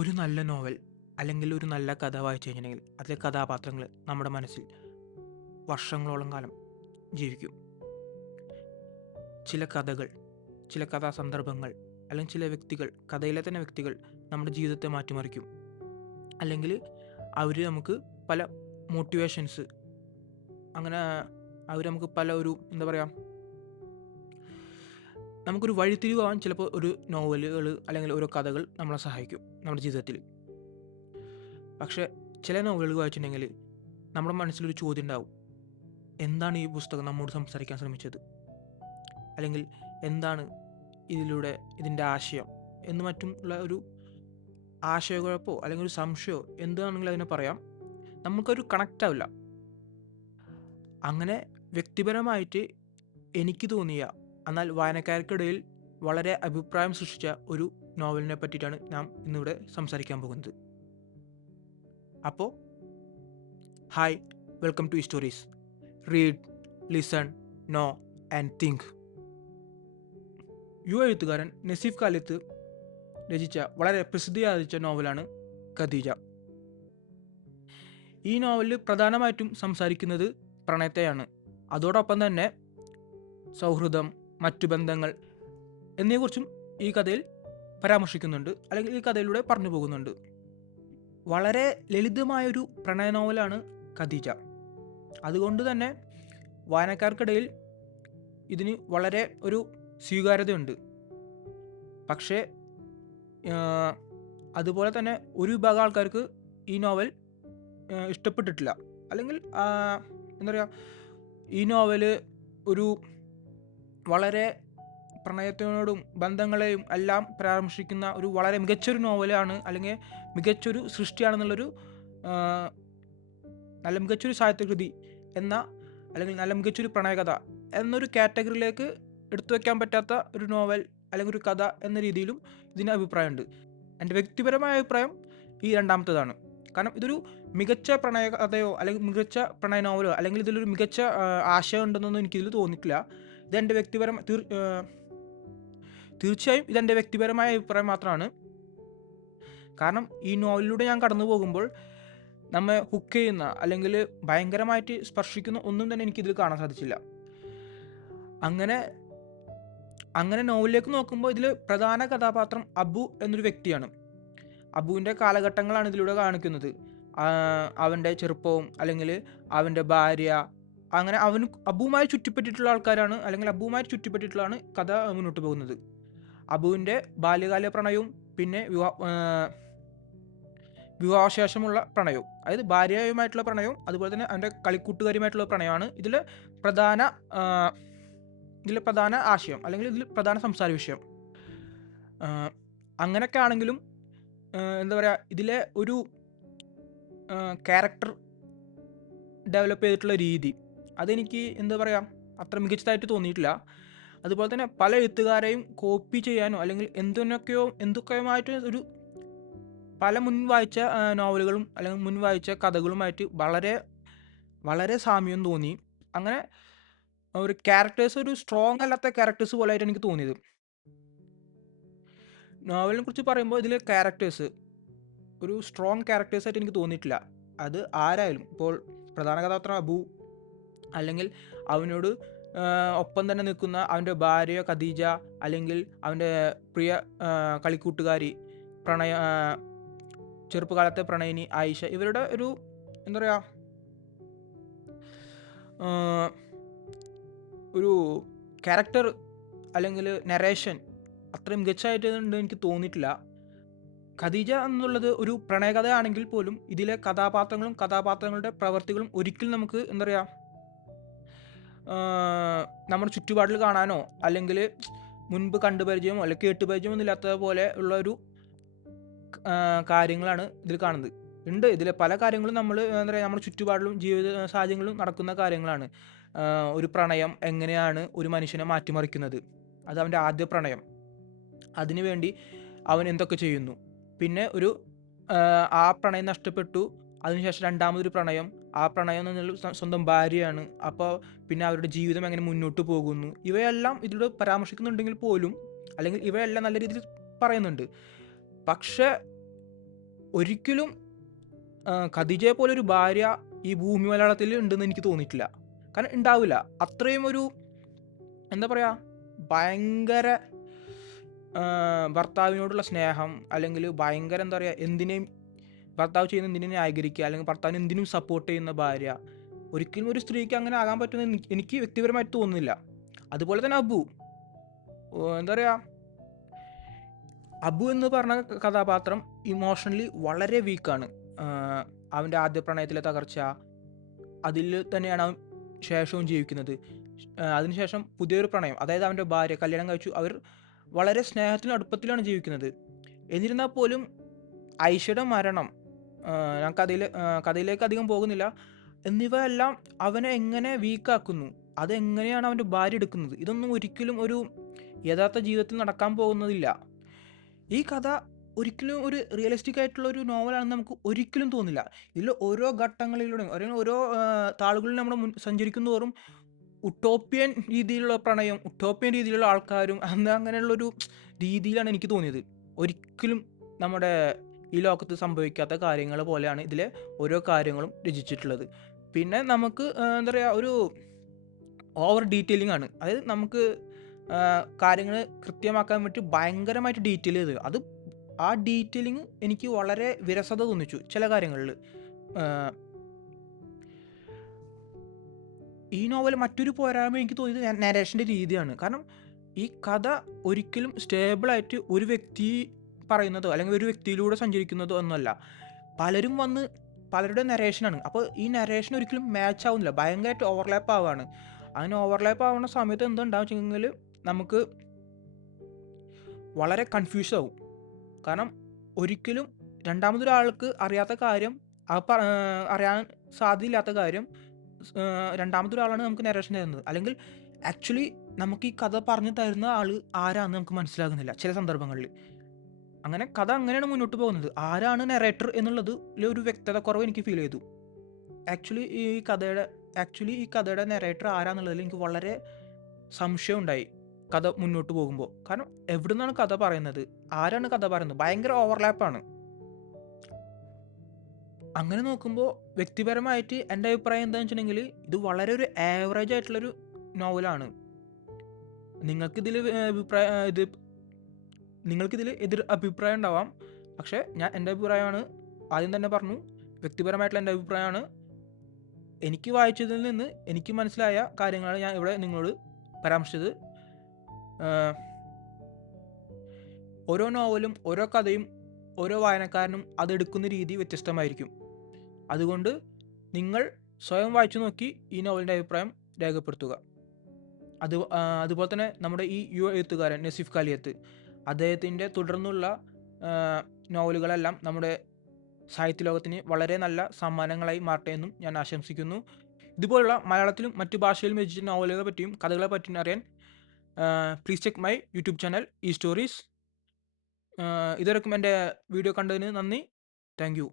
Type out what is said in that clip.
ഒരു നല്ല നോവൽ അല്ലെങ്കിൽ ഒരു നല്ല കഥ വായിച്ചു കഴിഞ്ഞിട്ടുണ്ടെങ്കിൽ അതിലെ കഥാപാത്രങ്ങൾ നമ്മുടെ മനസ്സിൽ വർഷങ്ങളോളം കാലം ജീവിക്കും. ചില കഥകൾ, ചില കഥാസന്ദർഭങ്ങൾ അല്ലെങ്കിൽ ചില വ്യക്തികൾ, കഥയിലെ തന്നെ വ്യക്തികൾ നമ്മുടെ ജീവിതത്തെ മാറ്റിമറിക്കും. അല്ലെങ്കിൽ അവർ നമുക്ക് പല മോട്ടിവേഷൻസ്, അങ്ങനെ അവർ നമുക്ക് പല ഒരു എന്താ പറയുക, നമുക്കൊരു വഴിത്തിരിവാൻ ചിലപ്പോൾ ഒരു നോവലുകൾ അല്ലെങ്കിൽ ഓരോ കഥകൾ നമ്മളെ സഹായിക്കും നമ്മുടെ ജീവിതത്തിൽ. പക്ഷേ ചില നോവലുകൾ വായിച്ചിട്ടുണ്ടെങ്കിൽ നമ്മുടെ മനസ്സിലൊരു ചോദ്യം ഉണ്ടാവും: എന്താണ് ഈ പുസ്തകം നമ്മോട് സംസാരിക്കാൻ ശ്രമിച്ചത്, അല്ലെങ്കിൽ എന്താണ് ഇതിൻ്റെ ആശയം എന്ന് മറ്റും ഉള്ള ഒരു ആശയക്കുഴപ്പമോ അല്ലെങ്കിൽ ഒരു സംശയമോ എന്താണെങ്കിലും അതിനെ പറയാം, നമുക്കൊരു കണക്റ്റ് ആവില്ല. അങ്ങനെ വ്യക്തിപരമായിട്ട് എനിക്ക് തോന്നിയ, എന്നാൽ വായനക്കാർക്കിടയിൽ വളരെ അഭിപ്രായം സൃഷ്ടിച്ച ഒരു നോവലിനെ പറ്റിയിട്ടാണ് നാം ഇന്നിവിടെ സംസാരിക്കാൻ പോകുന്നത്. അപ്പോൾ hi, welcome to stories. Read, listen, know and think. യുവ എഴുത്തുകാരൻ നസീഫ് ഖാലിദ് രചിച്ച വളരെ പ്രസിദ്ധിയാർജിച്ച നോവലാണ് ഖദീജ. ഈ നോവലിൽ പ്രധാനമായിട്ടും സംസാരിക്കുന്നത് പ്രണയത്തെയാണ്. അതോടൊപ്പം തന്നെ സൗഹൃദം, മറ്റു ബന്ധങ്ങൾ എന്നിവയെക്കുറിച്ചും ഈ കഥയിൽ പരാമർശിക്കുന്നുണ്ട്, അല്ലെങ്കിൽ ഈ കഥയിലൂടെ പറഞ്ഞു പോകുന്നുണ്ട്. വളരെ ലളിതമായൊരു പ്രണയ നോവലാണ് ഖദീജ. അതുകൊണ്ട് തന്നെ വായനക്കാർക്കിടയിൽ ഇതിന് വളരെ ഒരു സ്വീകാര്യതയുണ്ട്. പക്ഷേ അതുപോലെ തന്നെ ഒരു വിഭാഗം ആൾക്കാർക്ക് ഈ നോവൽ ഇഷ്ടപ്പെട്ടിട്ടില്ല. അല്ലെങ്കിൽ എന്താ പറയുക, ഈ നോവൽ ഒരു വളരെ പ്രണയത്തിനോടും ബന്ധങ്ങളെയും എല്ലാം പരാമർശിക്കുന്ന ഒരു വളരെ മികച്ചൊരു നോവലാണ്, അല്ലെങ്കിൽ മികച്ചൊരു സൃഷ്ടിയാണെന്നുള്ളൊരു നല്ല മികച്ചൊരു സാഹിത്യകൃതി എന്ന, അല്ലെങ്കിൽ നല്ല മികച്ചൊരു പ്രണയകഥ എന്നൊരു കാറ്റഗറിയിലേക്ക് എടുത്തു വയ്ക്കാൻ പറ്റാത്ത ഒരു നോവൽ അല്ലെങ്കിൽ ഒരു കഥ എന്ന രീതിയിലും ഇതിന് അഭിപ്രായമുണ്ട്. എൻ്റെ വ്യക്തിപരമായ അഭിപ്രായം ഈ രണ്ടാമത്തേതാണ്. കാരണം ഇതൊരു മികച്ച പ്രണയ കഥയോ അല്ലെങ്കിൽ മികച്ച പ്രണയ നോവലോ അല്ലെങ്കിൽ ഇതിലൊരു മികച്ച ആശയം ഉണ്ടെന്നൊന്നും എനിക്കിതിൽ തോന്നിയിട്ടില്ല. ഇതെൻ്റെ തീർച്ചയായും ഇതെൻ്റെ വ്യക്തിപരമായ അഭിപ്രായം മാത്രമാണ്. കാരണം ഈ നോവലിലൂടെ ഞാൻ കടന്നു പോകുമ്പോൾ നമ്മെ ഹുക്ക് ചെയ്യുന്ന അല്ലെങ്കിൽ ഭയങ്കരമായിട്ട് സ്പർശിക്കുന്ന ഒന്നും തന്നെ എനിക്കിതിൽ കാണാൻ സാധിച്ചില്ല. അങ്ങനെ നോവലിലേക്ക് നോക്കുമ്പോൾ ഇതിൽ പ്രധാന കഥാപാത്രം അബു എന്നൊരു വ്യക്തിയാണ്. അബുവിൻ്റെ കാലഘട്ടങ്ങളാണ് ഇതിലൂടെ കാണിക്കുന്നത്. അവൻ്റെ ചെറുപ്പവും അല്ലെങ്കിൽ അവൻ്റെ ഭാര്യ, അങ്ങനെ അബുവുമായി ചുറ്റിപ്പറ്റിയിട്ടുള്ള ആൾക്കാരാണ്, അല്ലെങ്കിൽ അബുവുമായി ചുറ്റിപ്പറ്റിയിട്ടുള്ളതാണ് കഥ മുന്നോട്ട് പോകുന്നത്. അബുവിൻ്റെ ബാല്യകാല പ്രണയവും പിന്നെ വിവാഹശേഷമുള്ള പ്രണയവും, അതായത് ഭാര്യയുമായിട്ടുള്ള പ്രണയവും അതുപോലെ തന്നെ അവൻ്റെ കളിക്കൂട്ടുകാരുമായിട്ടുള്ള പ്രണയമാണ് ഇതിലെ പ്രധാന ആശയം, അല്ലെങ്കിൽ ഇതിൽ പ്രധാന സംസാര വിഷയം. അങ്ങനെയൊക്കെ ആണെങ്കിലും എന്താ പറയുക, ഇതിലെ ഒരു ക്യാരക്ടർ ഡെവലപ്പ് ചെയ്തിട്ടുള്ള രീതി അതെനിക്ക് എന്താ പറയുക അത്ര മികച്ചതായിട്ട് തോന്നിയിട്ടില്ല. അതുപോലെ തന്നെ പല എഴുത്തുകാരെയും കോപ്പി ചെയ്യാനോ അല്ലെങ്കിൽ എന്തൊക്കെയുമായിട്ട് ഒരു പല മുൻ വായിച്ച നോവലുകളും അല്ലെങ്കിൽ മുൻ വായിച്ച കഥകളുമായിട്ട് വളരെ വളരെ സാമ്യം തോന്നി. അങ്ങനെ ഒരു ക്യാരക്ടേഴ്സ് ഒരു സ്ട്രോങ് അല്ലാത്ത ക്യാരക്ടേഴ്സ് പോലെ ആയിട്ട് എനിക്ക് തോന്നിയത്. നോവലിനെ കുറിച്ച് പറയുമ്പോൾ ഇതിലെ ക്യാരക്ടേഴ്സ് ഒരു സ്ട്രോങ് ക്യാരക്ടേഴ്സായിട്ട് എനിക്ക് തോന്നിയിട്ടില്ല. അത് ആരായാലും, ഇപ്പോൾ പ്രധാന കഥാപാത്രം അബു, അല്ലെങ്കിൽ അവനോട് ഒപ്പം തന്നെ നിൽക്കുന്ന അവൻ്റെ ഭാര്യ ഖദീജ, അല്ലെങ്കിൽ അവൻ്റെ പ്രിയ കളിക്കൂട്ടുകാരി ചെറുപ്പകാലത്തെ പ്രണയിനി ആയിഷ, ഇവരുടെ ഒരു എന്താ പറയുക ഒരു ക്യാരക്ടർ അല്ലെങ്കിൽ നരേഷൻ അത്രയും മികച്ചതായിട്ടുണ്ട് എനിക്ക് തോന്നിയിട്ടില്ല. ഖദീജ എന്നുള്ളത് ഒരു പ്രണയകഥയാണെങ്കിൽ പോലും ഇതിലെ കഥാപാത്രങ്ങളുടെ പ്രവർത്തികളും ഒരിക്കലും നമുക്ക് എന്താ പറയുക നമ്മുടെ ചുറ്റുപാടിൽ കാണാനോ അല്ലെങ്കിൽ മുൻപ് കണ്ടുപരിചയമോ അല്ലെങ്കിൽ കേട്ടുപരിചയമോ ഇല്ലാത്ത പോലെ ഉള്ള ഒരു കാര്യങ്ങളാണ് ഇതിൽ കാണുന്നത്. ഇതിലെ പല കാര്യങ്ങളും നമ്മൾ എന്താ പറയുക നമ്മുടെ ചുറ്റുപാടിലും ജീവിത സാഹചര്യങ്ങളിലും നടക്കുന്ന കാര്യങ്ങളാണ്. ഒരു പ്രണയം എങ്ങനെയാണ് ഒരു മനുഷ്യനെ മാറ്റിമറിക്കുന്നത്, അത് അവൻ്റെ ആദ്യ പ്രണയം, അതിനുവേണ്ടി അവൻ എന്തൊക്കെ ചെയ്യുന്നു, പിന്നെ ആ പ്രണയം നഷ്ടപ്പെട്ടു, അതിനുശേഷം രണ്ടാമതൊരു പ്രണയം, ആ പ്രണയം എന്നുള്ള സ്വന്തം ഭാര്യയാണ്. അപ്പോൾ പിന്നെ അവരുടെ ജീവിതം എങ്ങനെ മുന്നോട്ട് പോകുന്നു, ഇവയെല്ലാം ഇതിലൂടെ പരാമർശിക്കുന്നുണ്ടെങ്കിൽ പോലും, അല്ലെങ്കിൽ ഇവയെല്ലാം നല്ല രീതിയിൽ പറയുന്നുണ്ട്. പക്ഷേ ഒരിക്കലും ഖദീജയെ പോലൊരു ഭാര്യ ഈ ഭൂമി മലയാളത്തിൽ ഉണ്ടെന്ന് എനിക്ക് തോന്നിയിട്ടില്ല. കാരണം ഉണ്ടാവില്ല. അത്രയും ഒരു എന്താ പറയുക, ഭയങ്കര ഭർത്താവിനോടുള്ള സ്നേഹം, അല്ലെങ്കിൽ ഭയങ്കര എന്താ പറയുക, എന്തിനേയും ഭർത്താവ് ചെയ്യുന്ന എന്തിനേയും ന്യായീകരിക്കുക, അല്ലെങ്കിൽ ഭർത്താവിന് എന്തിനും സപ്പോർട്ട് ചെയ്യുന്ന ഭാര്യ. ഒരിക്കലും ഒരു സ്ത്രീക്ക് അങ്ങനെ ആകാൻ പറ്റുമെന്ന് എനിക്ക് വ്യക്തിപരമായിട്ട് തോന്നുന്നില്ല. അതുപോലെ തന്നെ അബു, എന്താ പറയുക, അബു എന്ന് പറഞ്ഞ കഥാപാത്രം ഇമോഷണലി വളരെ വീക്കാണ്. അവൻ്റെ ആദ്യ പ്രണയത്തിലെ തകർച്ച, അതിൽ തന്നെയാണ് അവൻ ശേഷവും ജീവിക്കുന്നത്. അതിനുശേഷം പുതിയൊരു പ്രണയം, അതായത് അവൻ്റെ ഭാര്യ കല്യാണം കഴിച്ചു. അവർ വളരെ സ്നേഹത്തിലും അടുപ്പത്തിലാണ് ജീവിക്കുന്നത്. എന്നിരുന്നാൽ പോലും ഐഷയുടെ മരണം, ഞാൻ കഥയിലേക്ക് അധികം പോകുന്നില്ല, എന്നിവയെല്ലാം അവനെ എങ്ങനെ വീക്കാക്കുന്നു, അതെങ്ങനെയാണ് അവൻ്റെ ഭാര്യ എടുക്കുന്നത്, ഇതൊന്നും ഒരിക്കലും ഒരു യഥാർത്ഥ ജീവിതത്തിൽ നടക്കാൻ പോകുന്നതില്ല. ഈ കഥ ഒരിക്കലും ഒരു റിയലിസ്റ്റിക് ആയിട്ടുള്ള ഒരു നോവലാണെന്ന് നമുക്ക് ഒരിക്കലും തോന്നില്ല. ഇതിൽ ഓരോ ഘട്ടങ്ങളിലൂടെയും അല്ലെങ്കിൽ ഓരോ താളുകളിൽ നമ്മൾ സഞ്ചരിക്കും തോറും ഉട്ടോപ്യൻ രീതിയിലുള്ള പ്രണയം, ഉട്ടോപ്യൻ രീതിയിലുള്ള ആൾക്കാരും അങ്ങനെയുള്ളൊരു രീതിയിലാണ് എനിക്ക് തോന്നിയത്. ഒരിക്കലും നമ്മുടെ ഈ ലോകത്ത് സംഭവിക്കാത്ത കാര്യങ്ങൾ പോലെയാണ് ഇതിലെ ഓരോ കാര്യങ്ങളും രചിച്ചിട്ടുള്ളത്. പിന്നെ നമുക്ക് എന്താ പറയുക, ഒരു ഓവർ ഡീറ്റെയിലിംഗ് ആണ്. അതായത് നമുക്ക് കാര്യങ്ങൾ കൃത്യമാക്കാൻ വേണ്ടി ഭയങ്കരമായിട്ട് ഡീറ്റെയിൽ ചെയ്ത്, അത് ആ ഡീറ്റെയിലിംഗ് എനിക്ക് വളരെ വിരസത തോന്നിച്ചു ചില കാര്യങ്ങളിൽ. ഈ നോവൽ മറ്റൊരു പോരായ്മ എനിക്ക് തോന്നിയത് നരേഷൻ്റെ രീതിയാണ്. കാരണം ഈ കഥ ഒരിക്കലും സ്റ്റേബിളായിട്ട് ഒരു വ്യക്തി പറയുന്നതോ അല്ലെങ്കിൽ ഒരു വ്യക്തിയിലൂടെ സഞ്ചരിക്കുന്നതോ ഒന്നുമല്ല. പലരും വന്ന് പലരുടെ നരേഷനാണ്. അപ്പോൾ ഈ നരേഷൻ ഒരിക്കലും മാച്ച് ആവുന്നില്ല, ഭയങ്കരമായിട്ട് ഓവർലാപ്പ് ആവുകയാണ്. അങ്ങനെ ഓവർലാപ്പ് ആവുന്ന സമയത്ത് എന്തുണ്ടാവും വെച്ചെങ്കിൽ നമുക്ക് വളരെ കൺഫ്യൂഷൻ ആവും. കാരണം ഒരിക്കലും രണ്ടാമതൊരാൾക്ക് അറിയാത്ത കാര്യം, അറിയാൻ സാധ്യതയില്ലാത്ത കാര്യം രണ്ടാമതൊരാളാണ് നമുക്ക് നരേഷൻ തരുന്നത്. അല്ലെങ്കിൽ ആക്ച്വലി നമുക്ക് ഈ കഥ പറഞ്ഞു തരുന്ന ആൾ ആരാണെന്ന് നമുക്ക് മനസ്സിലാകുന്നില്ല ചില സന്ദർഭങ്ങളിൽ. അങ്ങനെ കഥ അങ്ങനെയാണ് മുന്നോട്ട് പോകുന്നത്. ആരാണ് നരേറ്റർ എന്നുള്ളതിൽ ഒരു വ്യക്തത കുറവ് എനിക്ക് ഫീൽ ചെയ്തു. ആക്ച്വലി ഈ കഥയുടെ നരേറ്റർ ആരാന്നുള്ളതിൽ എനിക്ക് വളരെ സംശയം ഉണ്ടായി കഥ മുന്നോട്ട് പോകുമ്പോൾ. കാരണം എവിടെ നിന്നാണ് കഥ പറയുന്നത്, ആരാണ് കഥ പറയുന്നത്, ഭയങ്കര ഓവർലാപ്പാണ്. അങ്ങനെ നോക്കുമ്പോൾ വ്യക്തിപരമായിട്ട് എൻ്റെ അഭിപ്രായം എന്താണെന്ന് വെച്ചിട്ടുണ്ടെങ്കിൽ ഇത് വളരെ ഒരു ആവറേജ് ആയിട്ടുള്ളൊരു നോവലാണ്. നിങ്ങൾക്കിതിൽ നിങ്ങൾക്കിതിൽ എതിർ അഭിപ്രായം ഉണ്ടാവാം. പക്ഷേ എൻ്റെ അഭിപ്രായമാണ്, ആദ്യം തന്നെ പറഞ്ഞു, വ്യക്തിപരമായിട്ടുള്ള എൻ്റെ അഭിപ്രായമാണ്. എനിക്ക് വായിച്ചതിൽ നിന്ന് എനിക്ക് മനസ്സിലായ കാര്യങ്ങളാണ് ഞാൻ ഇവിടെ നിങ്ങളോട് പരാമർശിച്ചത്. ഓരോ നോവലും ഓരോ കഥയും ഓരോ വായനക്കാരനും അതെടുക്കുന്ന രീതി വ്യത്യസ്തമായിരിക്കും. അതുകൊണ്ട് നിങ്ങൾ സ്വയം വായിച്ചു നോക്കി ഈ നോവലിൻ്റെ അഭിപ്രായം രേഖപ്പെടുത്തുക. അതുപോലെ തന്നെ നമ്മുടെ ഈ എഴുത്തുകാരൻ നസീഫ് കാലിയത്ത്, അദ്ദേഹത്തിൻ്റെ തുടർന്നുള്ള നോവലുകളെല്ലാം നമ്മുടെ സാഹിത്യ ലോകത്തിന് വളരെ നല്ല സമ്മാനങ്ങളായി മാറട്ടെ എന്നും ഞാൻ ആശംസിക്കുന്നു. ഇതുപോലുള്ള മലയാളത്തിലും മറ്റു ഭാഷയിലും രചിച്ച നോവലുകളെ പറ്റിയും കഥകളെ പറ്റിയും അറിയാൻ please check my YouTube channel ഈ സ്റ്റോറീസ്. ഇതുവരെക്കും എൻ്റെ വീഡിയോ കണ്ടതിന് നന്ദി. Thank you.